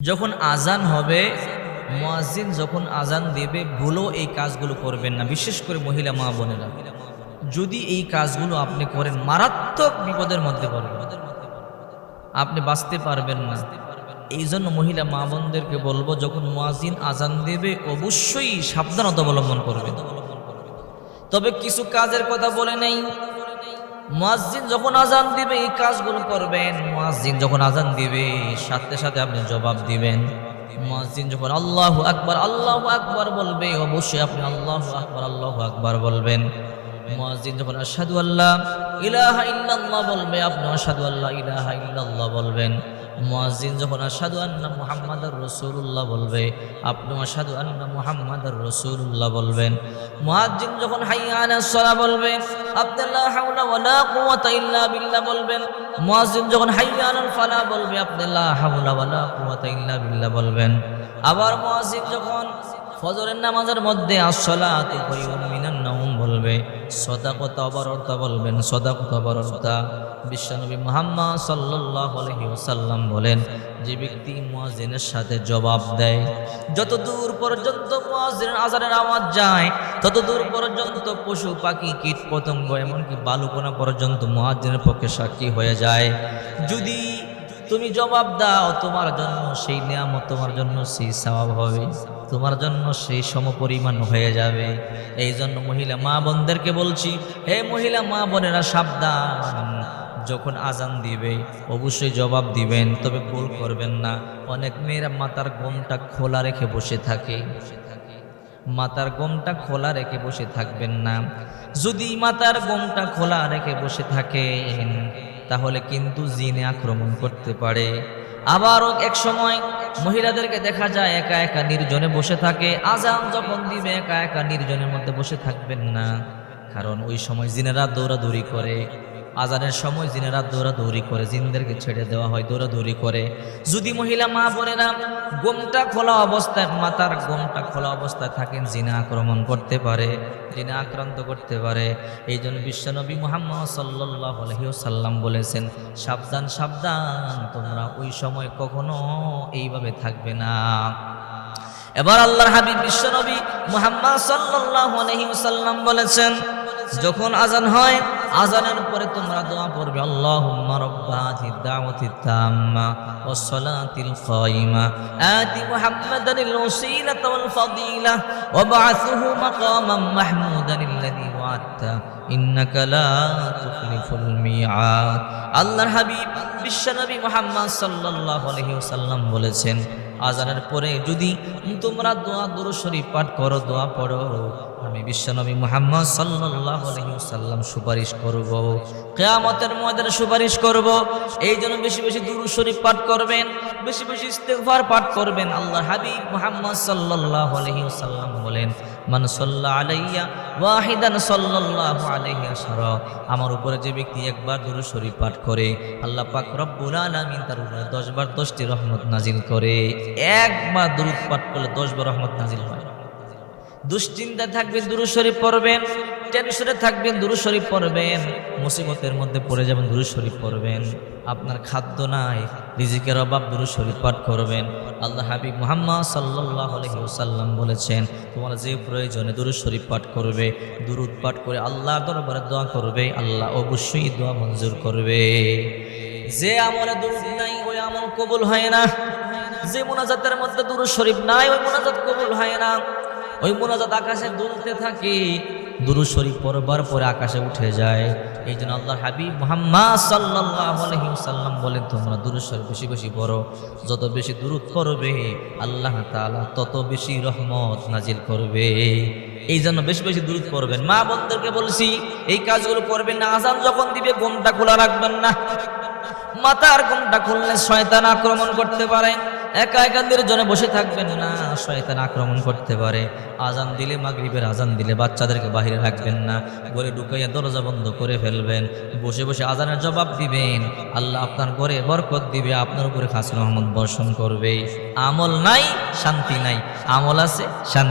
যখন আজান হবে, মুয়াজ্জিন যখন আজান দেবে, ভুলেও এই কাজগুলো করবেন না। বিশেষ করে মহিলা মা বোনেরা, যদি এই কাজগুলো আপনি করেন, মারাত্মক বিপদের মধ্যে পড়বেন, আপনি বাঁচতে পারবেন না। এই জন্য মহিলা মা বোনদেরকে বলবো, যখন মুয়াজ্জিন আজান দেবে অবশ্যই সাবধানতা অবলম্বন করবেন। তবে কিছু কাজের কথা বলে নেই। মুয়াজ্জিন যখন আজান দিবে এই কাজগুলো করবেন। মুয়াজ্জিন যখন আজান দিবে সাথে সাথে আপনি জবাব দিবেন। মুয়াজ্জিন যখন আল্লাহু আকবার বলবে, অবশ্যই আপনি আল্লাহু আকবার বলবেন। মুয়াজ্জিন যখন আশহাদু আল্লা ইলাহা ইল্লাল্লাহ বলবে, আপনি আশহাদু আল্লা ইলাহা ইল্লাল্লাহ বলবেন। মুয়াজ্জিন যখন আশহাদু আন্না মুহাম্মাদার রাসূলুল্লাহ বলবে, আপনি আশহাদু আন্না মুহাম্মাদার রাসূলুল্লাহ বলবেন। মুয়াজ্জিন যখন হাইয়া আলাস সালাহ বলবে, আপনি লা হাওলা ওয়ালা কুওয়াতা ইল্লা বিল্লাহ বলবেন। মুয়াজ্জিন যখন হাইয়া আলাল ফালাহ বলবে, আপনি লা হাওলা ওয়ালা কুওয়াতা ইল্লা বিল্লাহ বলবেন। আবার মুয়াজ্জিন যখন ফজরের নামাজের মধ্যে আসসালাতু খায়রুম মিনান নাওম বলবে, সাদাকাতা অবরতা বলবেন, সাদাকাতা অবরতা। বিশ্বনবী মুহাম্মদ সাল্লাল্লাহু আলাইহি ওয়াসাল্লাম বলেন, যে ব্যক্তি মুয়াজ্জিনের সাথে জবাব দেয়, যত দূর পর্যন্ত মুয়াজ্জিনের আজানের আওয়াজ যায়, তত দূর পর্যন্ত পশু পাখি কীট পতঙ্গ এমনকি বালুকণা পর্যন্ত মুয়াজ্জিনের পক্ষে সাক্ষী হয়ে যায়। যদি তুমি জবাব দাও, তোমার জন্য সেই নিয়ামত, তোমার জন্য সেই সওয়াব হবে, তোমার জন্য সেই সমপরিমাণ হয়ে যাবে। এই জন্য মহিলা মা বোনদেরকে বলছি, হে মহিলা মা বোনেরা সাবধান, যখন আজান দিবে অবশ্যই জবাব দিবেন, তবে ভুল করবেন না। অনেক মেয়েরা মাথার গোমটা খোলা রেখে বসে থাকে, মাথার গোমটা খোলা রেখে বসে থাকবেন না। যদি মাথার গোমটা খোলা রেখে বসে থাকেন, তাহলে কিন্তু জিনে আক্রমণ করতে পারে। আবারও এক সময় মহিলাদেরকে দেখা যায় একা একা নির্জনে বসে থাকে। আজান যখন দিবে একা একা নির্জনের মধ্যে বসে থাকবেন না, কারণ ওই সময় জিনেরা দৌড়াদৌড়ি করে। আজানের সময় জিনেরা দৌড়াদৌড়ি করে, জিনদেরকে ছেড়ে দেওয়া হয়, দৌড়াদৌড়ি করে। যদি মহিলা মা বোনেরা গোমটা খোলা অবস্থায়, মাথার গোমটা খোলা অবস্থায় থাকেন, জিনা আক্রমণ করতে পারে, জিনা আক্রান্ত করতে পারে। এই জন্য বিশ্বনবী মুহাম্মদ সাল্লাল্লাহু আলাইহি ওয়াসাল্লাম বলেছেন, সাবধান সাবধান, তোমরা ওই সময় কখনো এইভাবে থাকবে না। এবার আল্লাহর হাবিব বিশ্বনবী মুহাম্মদ সাল্লাল্লাহু আলাইহি ওয়াসাল্লাম বলেছেন, যখন আজান হয়, আজানের পরে তোমরা দোয়া পড়বে, আল্লাহুম্মা রাব্বা হাযিহিদ দাওয়াতিত তাম্মা ওয়াস সালাতিল কায়িমা আতি মুহাম্মাদানিল ওয়াসিলাতা ওয়াল ফাদিলা ওয়াবআথহু মাকামান মাহমুদান আল্লাযী ওয়া'আদতা ইন্নাকা লা তুখলিফুল মিআদ। আল্লাহর হাবিব বিশ্বনবী মুহাম্মদ সাল্লাল্লাহু আলাইহি ওয়াসাল্লাম বলেছেন, আজানের পরে যদি তোমরা দোয়া দুরূদ শরীফ পাঠ করো, দোয়া পড়ো, আমি বিশ্বনবী মুহাম্মদ সাল্লাল্লাহু আলাইহি ওয়াসাল্লাম সুপারিশ করব, কিয়ামতের ময়দানে সুপারিশ করব। এই জন্য বেশি বেশি দুরূদ শরীফ পাঠ করবেন, বেশি বেশি ইস্তিগফার পাঠ করবেন। আল্লাহর হাবিব মুহাম্মদ সাল্লাল্লাহু আলাইহি ওয়াসাল্লাম বলেন, মান সাল্লা আলাইয়া ওয়াহিদান সাল্লাল্লাহু আলাইহি আশরা, আমার উপরে যে ব্যক্তি একবার দুরূদ শরীফ পাঠ করে, আল্লাহ পাক রব্বুল আলামিন তার উপরে 10 বার 10টি রহমত নাজিল করে। একবার দুরূদ পাঠ করলে 10 বার রহমত নাজিল হয়। দুশ্চিন্তা থাকবেন, দুরূদ শরীফ পড়বেন। টেনশনে থাকবেন, দুরূদ শরীফ পড়বেন। মুসিবতের মধ্যে পড়ে যাবেন, দুরূদ শরীফ পড়বেন। আপনার খাদ্য নাই, রিজিকের অভাব, দুরূদ শরীফ পাঠ করবেন। আল্লাহ হাবিব মুহাম্মদ সাল্লাল্লাহু আলাইহি ওয়াসাল্লাম বলেছেন, তোমার যে প্রয়োজনে দুরূদ শরীফ পাঠ করবে, দুরূদ পাঠ করে আল্লাহর দরবারে দোয়া করবে, আল্লাহ অবশ্যই দোয়া মঞ্জুর করবে। যে আমলে দুরূদ নাই ওই আমল কবুল হয় না। যে মুনাজাতের মধ্যে দুরূদ শরীফ নাই ওই মুনাজাত কবুল হয় না। ওই মুনাজাত আকাশে দুলতে থাকে, দুরূদ শরীফ পড়বার পরে আকাশে উঠে যায়। এই জন্য আল্লাহর হাবিব মুহাম্মদ সাল্লাল্লাহু আলাইহি ওয়াসাল্লাম বলেন, তোমরা দুরূদ শরীফ বেশি বেশি পড়ো। যত বেশি দুরূদ পড়বে আল্লাহ তাআলা তত বেশি রহমত নাজিল করবে। এই জন্য বেশি বেশি দুরূদ পড়বেন। মা বোনদেরকে বলছি, এই কাজগুলো করবেন না। আজান যখন দিবে গোমটা খোলা রাখবেন না। মাথার গোমটা খুললে শয়তান আক্রমণ করতে পারে। একা একা নির্জনে বসে থাকবেন না, শয়তান আক্রমণ করতে পারে। আজান দিলে, মাগরিবের আজান দিলে বাচ্চাদেরকে বাহিরে রাখবেন না, ঘরে ঢুকাইয়া দরজা বন্ধ করে ফেলবেন। বসে বসে আজানের জবাব দিবেন, আল্লাহ আপনার ঘরে বরকত দিবে, আপনার উপরে খাস রহমত বর্ষণ করবে। আমল নাই, শান্তি নাই। আমল আছে, শান্তি